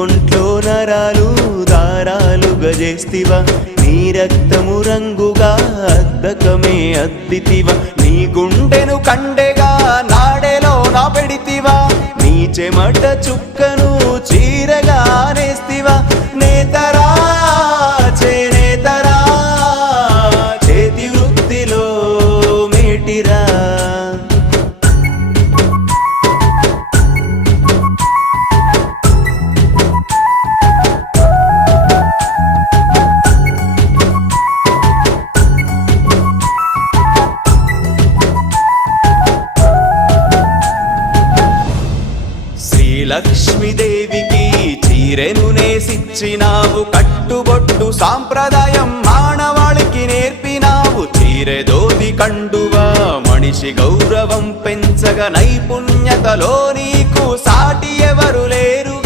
ఒంట్లో నరాలు దారాలుగా చేస్తివా నీ రక్తము రంగుగా అద్దకమే అద్దితివా నీ గుండెను కండెగా నాడెలో నా పెడితివా నీ చెమట చుక్కను చీరగా నేస్తివా నేతరా చేనేతరా చేతి వృత్తిలో మేటిరా లక్ష్మీదేవికి చీరెను నేసిచ్చినావు కట్టుబొట్టు సాంప్రదాయం మానవాళికి నేర్పినావు చీరె దోది కండువా మనిషి గౌరవం పెంచగ నైపుణ్యతలో నీకు సాటి ఎవరు లేరు